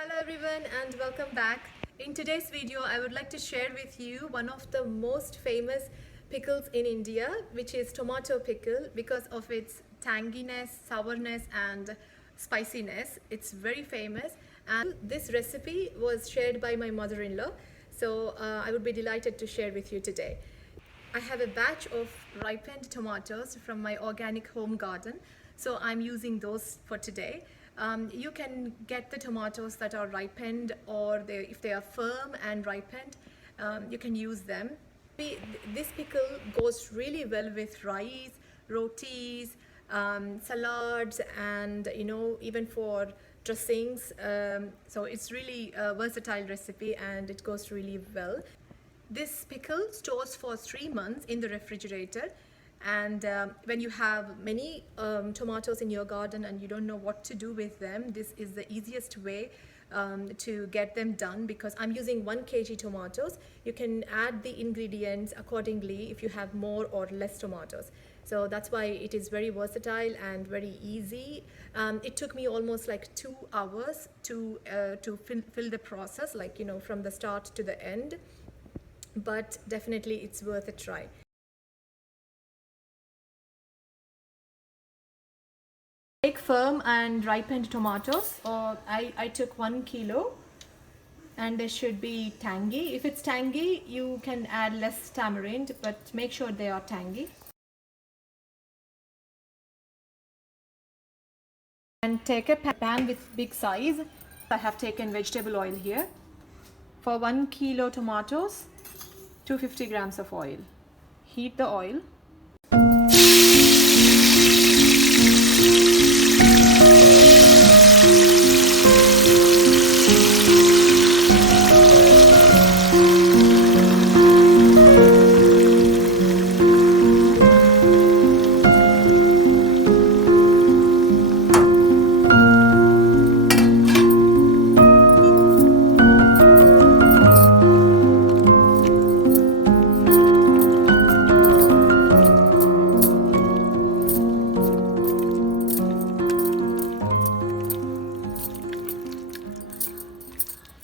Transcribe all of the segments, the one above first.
Hello everyone and welcome back. In today's video I would like to share with you one of the most famous pickles in India, which is tomato pickle. Because of its tanginess, sourness and spiciness, it's very famous, and this recipe was shared by my mother-in-law, so I would be delighted to share with you today. I have a batch of ripened tomatoes from my organic home garden, so I'm using those for today. You can get the tomatoes that are ripened, or if they are firm and ripened, you can use them. This pickle goes really well with rice, rotis, salads, and even for dressings. So it's really a versatile recipe and it goes really well. This pickle stores for 3 months in the refrigerator, and when you have many tomatoes in your garden and you don't know what to do with them, this is the easiest way to get them done, because I'm using 1 kg tomatoes. You can add the ingredients accordingly if you have more or less tomatoes. So that's why it is very versatile and very easy. It took me almost like 2 hours to fill the process, like from the start to the end, but definitely it's worth a try. Take firm and ripened tomatoes, or I took 1 kilo, and they should be tangy. If it's tangy, you can add less tamarind, but make sure they are tangy. And take a pan with big size. I have taken vegetable oil here. For 1 kilo tomatoes, 250 grams of oil. Heat the oil.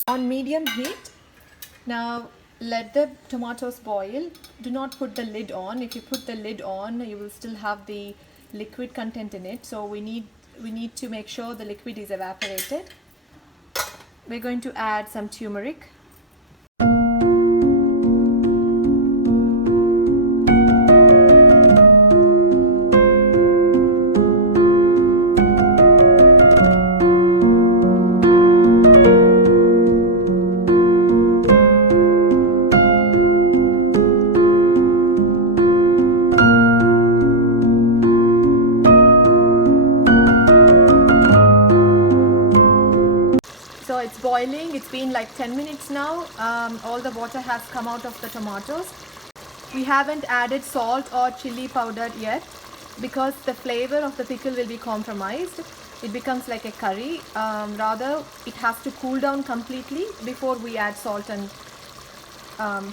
On medium heat. Now let the tomatoes boil. Do not put the lid on. If you put the lid on, you will still have the liquid content in it, so we need to make sure the liquid is evaporated. We're going to add some turmeric. So it's boiling. It's been like 10 minutes now. All the water has come out of the tomatoes. We haven't added salt or chili powder yet, because the flavor of the pickle will be compromised. It becomes like a curry. Rather, it has to cool down completely before we add salt and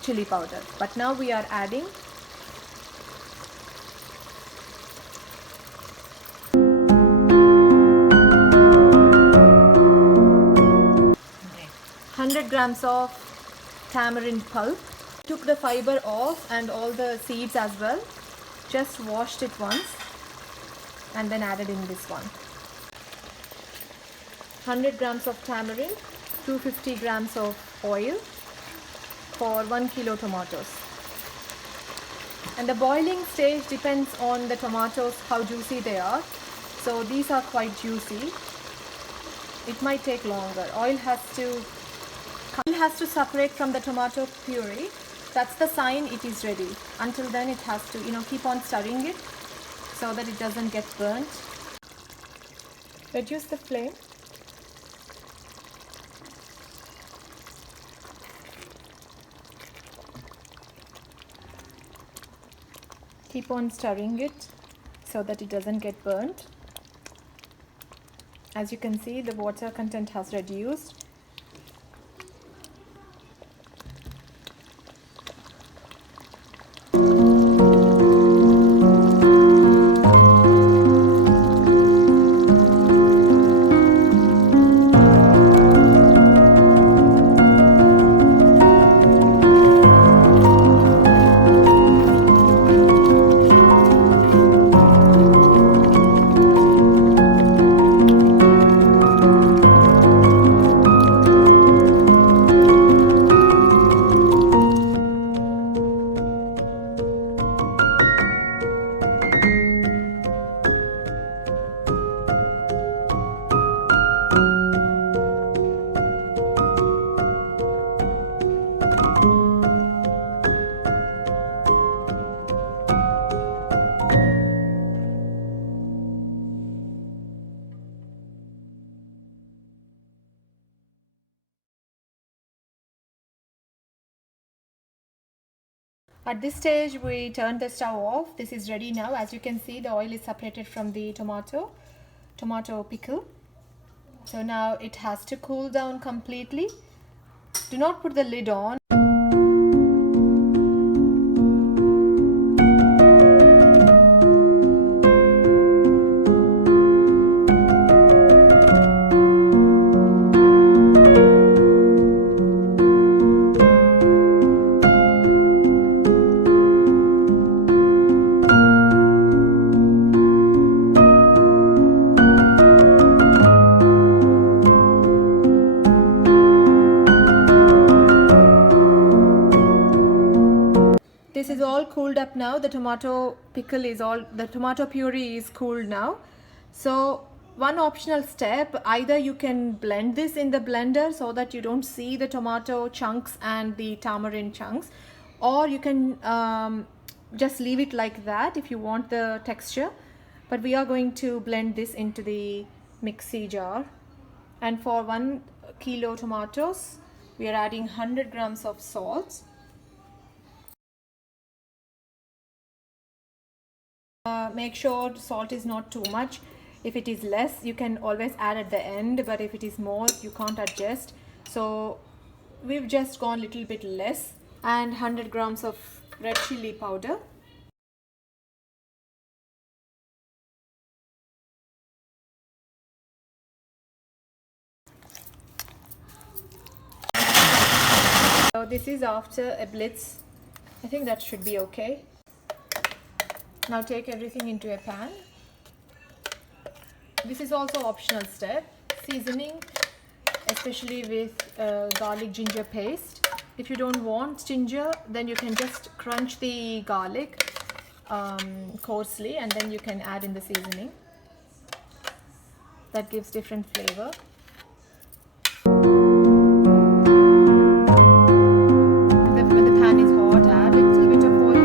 chili powder. But now we are adding. Grams of tamarind pulp. Took the fiber off and all the seeds as well. Just washed it once and then added in this one. 100 grams of tamarind, 250 grams of oil for 1 kilo tomatoes. And the boiling stage depends on the tomatoes, how juicy they are. So these are quite juicy. It might take longer. Oil has to separate from the tomato puree. That's the sign it is ready. Until then it has to keep on stirring it so that it doesn't get burnt. Reduce the flame. Keep on stirring it so that it doesn't get burnt. As you can see, the water content has reduced. At this stage, we turn the stove off. This is ready now. As you can see, the oil is separated from the tomato pickle. So now it has to cool down completely. Do not put the lid on. This is all cooled up now. The tomato puree is cooled now. So one optional step, either you can blend this in the blender so that you don't see the tomato chunks and the tamarind chunks, or you can just leave it like that if you want the texture. But we are going to blend this into the mixie jar, and for 1 kilo tomatoes we are adding 100 grams of salt. Make sure salt is not too much. If it is less, you can always add at the end, but if it is more, you can't adjust. So we've just gone a little bit less. And 100 grams of red chili powder. So this is after a blitz. I think that should be okay. Now take everything into a pan. This is also optional step. Seasoning, especially with garlic ginger paste. If you don't want ginger, then you can just crunch the garlic coarsely, and then you can add in the seasoning. That gives different flavor. When the pan is hot, add a little bit of oil.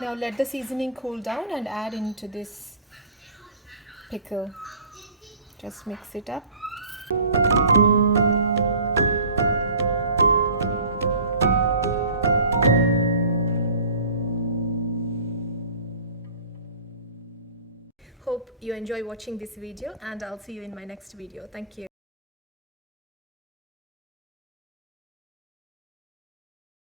Now let the seasoning cool down and add into this pickle. Just mix it up. Hope you enjoy watching this video, and I'll see you in my next video. Thank you.